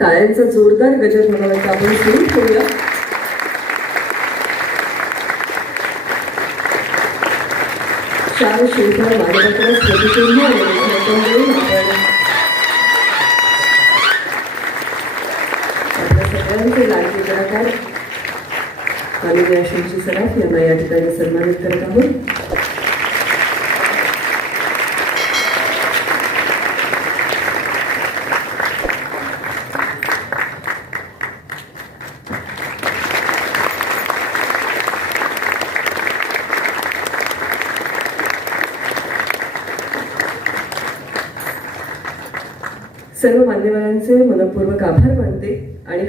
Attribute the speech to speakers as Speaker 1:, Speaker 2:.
Speaker 1: टाळ्यांचा जोरदार गजर म्हणावायचा आपण सुरू ठेवूया चार शिल्पा मानवकडे प्रतिबिंब आपल्या सगळ्यांचे लाडके कलाकार सराफ यांना या ठिकाणी सन्मानित करत आहोत. सर्व मान्यवरांचे मनपूर्वक आभार मानते आणि